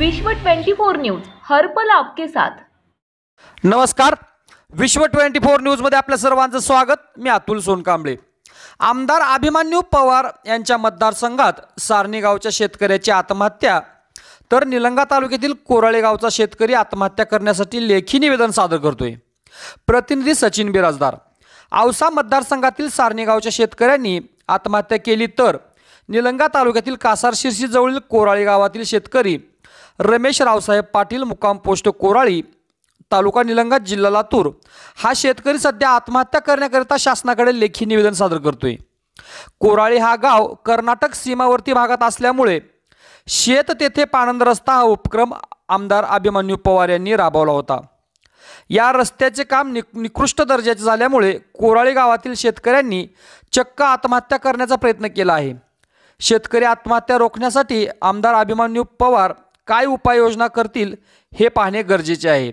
विश्व 24 न्यूज हर पल आपके साथ। नमस्कार, विश्व 24 न्यूज मध्ये आपल्या सर्वांचं स्वागत। मी अतुल सोनकांबळे। आमदार अभिमन्यू पवार यांच्या मतदारसंघात सारणी गावच्या शेतकऱ्याची आत्महत्या, तर निलंगा तालुक्यातील कोराळे गावचा शेतकरी आत्महत्या करण्यासाठी लेखी निवेदन सादर करतोय। प्रतिनिधी सचिन बिराजदार। औसा मतदारसंघातील सारणी गावच्या शेतकऱ्यांनी आत्महत्या केली, तर निलंगा तालुक्यातील कासारशिरसी जवळील कोराळे गावातील शेतकरी रमेश रावसाहेब पाटील, मुक्काम पोस्ट कोराळी, तालुका निलंगा, जिल्हा लातूर हा शेतकरी सध्या आत्महत्या करण्याकरिता शासनाकडे लेखी निवेदन सादर करतोय। कोराळी हा गाव कर्नाटक सीमावर्ती भागात असल्यामुळे शेत तेथे पाणंद रस्ता हा उपक्रम आमदार अभिमन्यू पवार यांनी राबवला होता। या रस्त्याचे काम निकृष्ट दर्जाचे झाल्यामुळे कोराळी गावातील शेतकऱ्यांनी चक्क आत्महत्या करण्याचा प्रयत्न केला आहे। शेतकरी आत्महत्या रोखण्यासाठी आमदार अभिमन्यू पवार काय उपाययोजना करतील हे पाहणे गरजेचे आहे,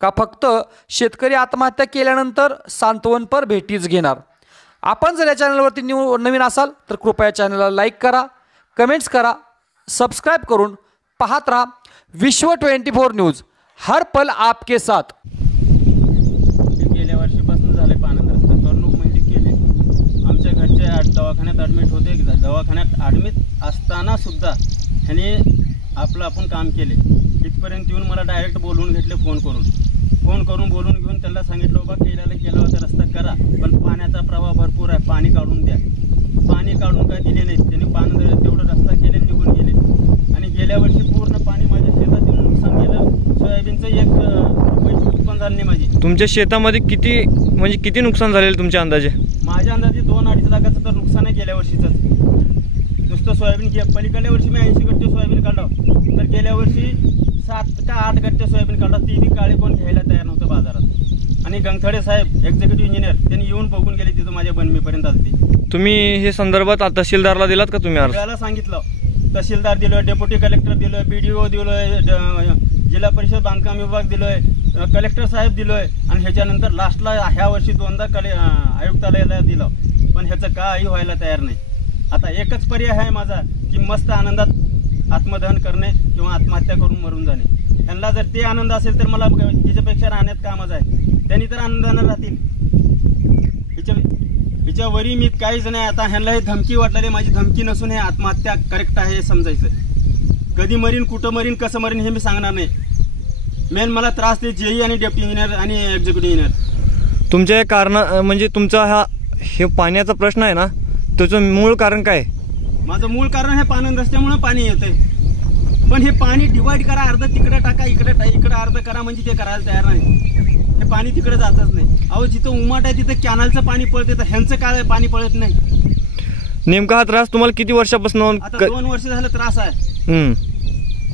का फक्त शेतकरी आत्महत्या केल्यानंतर सांत्वनपर भेटीच घेणार। आपण जर या चॅनलवरती नवीन असाल तर कृपया चॅनलला लाईक करा, कमेंट्स करा, सबस्क्राइब करून पाहत राहा विश्व 24 न्यूज, हर पल आपके साथ। गेल्या वर्षीपासून झाले पाणंद रस्ता करणूक म्हणजे केले। आमच्या घरचे दवाखान्यात ॲडमिट होते। दवाखान्यात ॲडमिट असताना सुद्धा ह्याने आपलं आपण काम केले। इथपर्यंत येऊन मला डायरेक्ट बोलवून घेतले, फोन करून बोलून घेऊन त्यांना सांगितलं, बाबा केला होता रस्ता करा, पण पाण्याचा प्रवाह भरपूर आहे, पाणी काढून द्या। पाणी काढून काय दिले नाही त्यांनी। पाणी तेवढं रस्ता केले, निघून गेले। आणि गेल्या वर्षी पूर्ण पाणी माझ्या शेतात येऊन नुकसान गेलं। सोयाबीनचं 1 रुपयाची उत्पन्न झालं नाही माझी। तुमच्या शेतामध्ये किती नुकसान झालेलं तुमच्या अंदाजे? माझ्या अंदाजे 2-2.5 लाखाचं तर नुकसान आहे गेल्या वर्षीचंच। नुसतं सोयाबीन पलीकडल्या वर्षी मी 80 गट्टे सोयाबीन काढलं, तर गेल्या वर्षी 7 का 8 गट्टे सोयाबीन काढलं। ती बी काळे कोण घ्यायला तयार नव्हतं बाजारात। आणि गंगथडे साहेब एक्झिक्युटिव्ह इंजिनियर त्यांनी येऊन बघून गेले, तिथं माझ्या बनमीपर्यंत आलते। तुम्ही हे संदर्भात तहसीलदारला दिलात का तुम्ही अर्ज? त्याला सांगितलं, तहसीलदार दिलोय, डेप्युटी कलेक्टर दिलोय, BDO दिलोय, जिल्हा परिषद बांधकाम विभाग दिलोय, कलेक्टर साहेब दिलोय, आणि ह्याच्यानंतर लास्टला ह्या वर्षी 2दा आयुक्तालयाला दिलं, पण ह्याचं काही व्हायला तयार नाही। आता एकच पर्याय आहे माझा, की मस्त आनंदात आत्मदहन करणे किंवा आत्महत्या करून मरून जाणे। त्यांना जर ते आनंद असेल तर मला त्याच्यापेक्षा राहण्यात कामच आहे। त्यांनी तर आनंदानं राहतील, हिच्यावरी मी काहीच नाही। आता ह्यांना हे धमकी वाटलेली, माझी धमकी नसून हे आत्महत्या करेक्ट आहे हे समजायचं। कधी मरीन, कुठं मरीन, कसं मरीन हे मी सांगणार नाही। मेन मला त्रास ते JE आणि डेप्युटी इंजिनियर आणि एक्झिक्युटिव्ह इंजिनियर। तुमचे कारण म्हणजे तुमचा हे पाण्याचा प्रश्न आहे ना, त्याचं मूळ कारण काय? माझं मूळ कारण हे पाणंद रस्त्यामुळे पाणी येतंय, पण हे पाणी डिवाइड करा, अर्ध तिकडे टाका, इकडे अर्ध करा, म्हणजे ते करायला तयार नाही। हे पाणी तिकडे जातच नाही। अहो, जिथं उमाट आहे तिथं कॅनलचं पाणी पळते, तर ह्यांचं काय पाणी पळत नाही। नेमका हा त्रास तुम्हाला किती वर्षापासून? आता 2 वर्ष झालं त्रास आहे।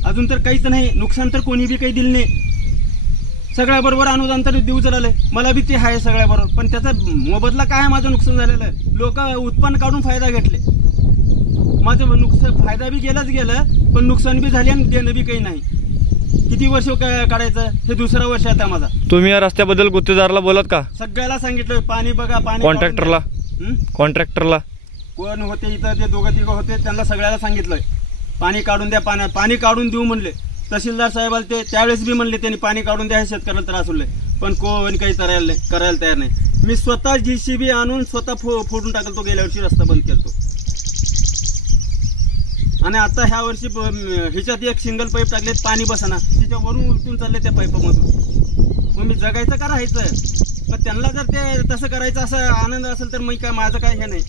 अजून तर काहीच नाही, नुकसान तर कोणी बी काही दिलं नाही। सगळ्या बरोबर अनुदान तर देऊ चाललंय, मला बी ते आहे सगळ्या बरोबर, पण त्याचा मोबदला काय आहे? माझं नुकसान झालेलं आहे। लोक उत्पन्न काढून फायदा घेतले, माझं नुकसान फायदा बी गेलं, पण नुकसान बी झाले आणि देणं बी काही नाही। किती वर्ष काढायचं? हे 2रं वर्ष आहे माझा। तुम्ही या रस्त्याबद्दल गुत्तेदाराला बोलत का? सगळ्याला सांगितलं, पाणी बघा, पाणी। कॉन्ट्रॅक्टरला कोण होते इथं? ते 2-3 होते, त्यांना सगळ्याला सांगितलंय पाणी काढून द्या, पाणी काढून देऊ म्हणले। तहसीलदार साहेब आले त्यावेळेस बी म्हणले त्यांनी पाणी काढून द्या, हे शेतकऱ्याला त्रास होईल, पण कोण काही करायला तयार नाही। मी स्वतः JCB आणून स्वतः फोडून टाकलो, गेल्या वर्षी रस्ता बंद केलतो। आणि आता ह्या वर्षी ह्याच्यात एक सिंगल पाईप टाकले, पाणी बसना, तिच्यावरून उलटून चालले त्या पाईपामधून। मग मी जगायचं का राहायचं? पण त्यांना जर ते तसं करायचं असं आनंद असेल तर मी काय, माझं काय हे नाही।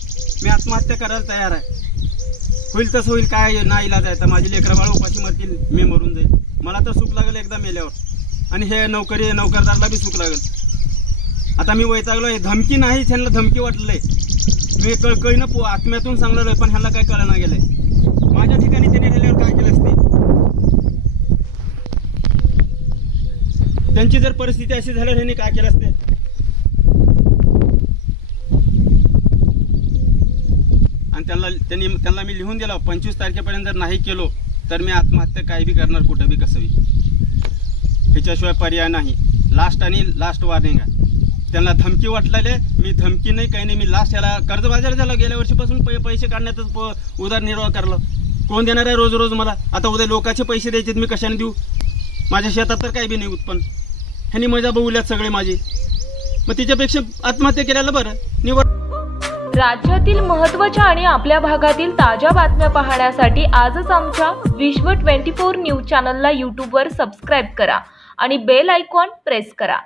मी आत्महत्या करायला तयार आहे, होईल तसं होईल, काय ना इलाज आहे। तर माझी लेकरं बाळ उपाशी मरतील, मी मरून जाईल। मला तर सुख लागेल एकदा मेल्यावर, आणि हे नोकरदारला बी सुख लागेल। आता मी वैतागलो आहे, धमकी नाही, ह्यांना धमकी वाटलंय। मी कळकळीनं आत्म्यातून सांगलेलं आहे, पण ह्यांना काय कळना गेलंय। माझ्या ठिकाणी त्यांनी राहिल्यावर काय केलं असते? त्यांची जर परिस्थिती अशी झाल्यावर ह्यांनी काय केलं असते? आणि त्यांना मी लिहून दिला, 25 तारखेपर्यंत जर नाही केलो तर मी आत्महत्या काही बी करणार, कुठं बी कसं बी, ह्याच्याशिवाय पर्याय नाही। लास्ट वॉर्निंग आहे। त्यांना धमकी वाटलेले, मी धमकी नाही, काही नाही। मी लास्ट याला कर्जबाजारी झालो, गेल्या वर्षीपासून पैसे काढण्यातच उदरनिर्वाह करलो। कोण देणार आहे रोज रोज मला? आता उद्या लोकांचे पैसे द्यायचे मी कशाने देऊ? माझ्या शेतात तर काही बी नाही उत्पन्न. ह्यांनी मजा बघूल्यात सगळे माझे. मग तिच्यापेक्षा आत्महत्या केल्याला बरं. निवड. राज्यातील महत्त्वाच्या आणि आपल्या भागातील ताज्या बातम्या पाहण्यासाठी आजच आमच्या विश्व 24 न्यूज चॅनलला यूट्यूबवर सबस्क्राईब करा आणि बेल आयकॉन प्रेस करा.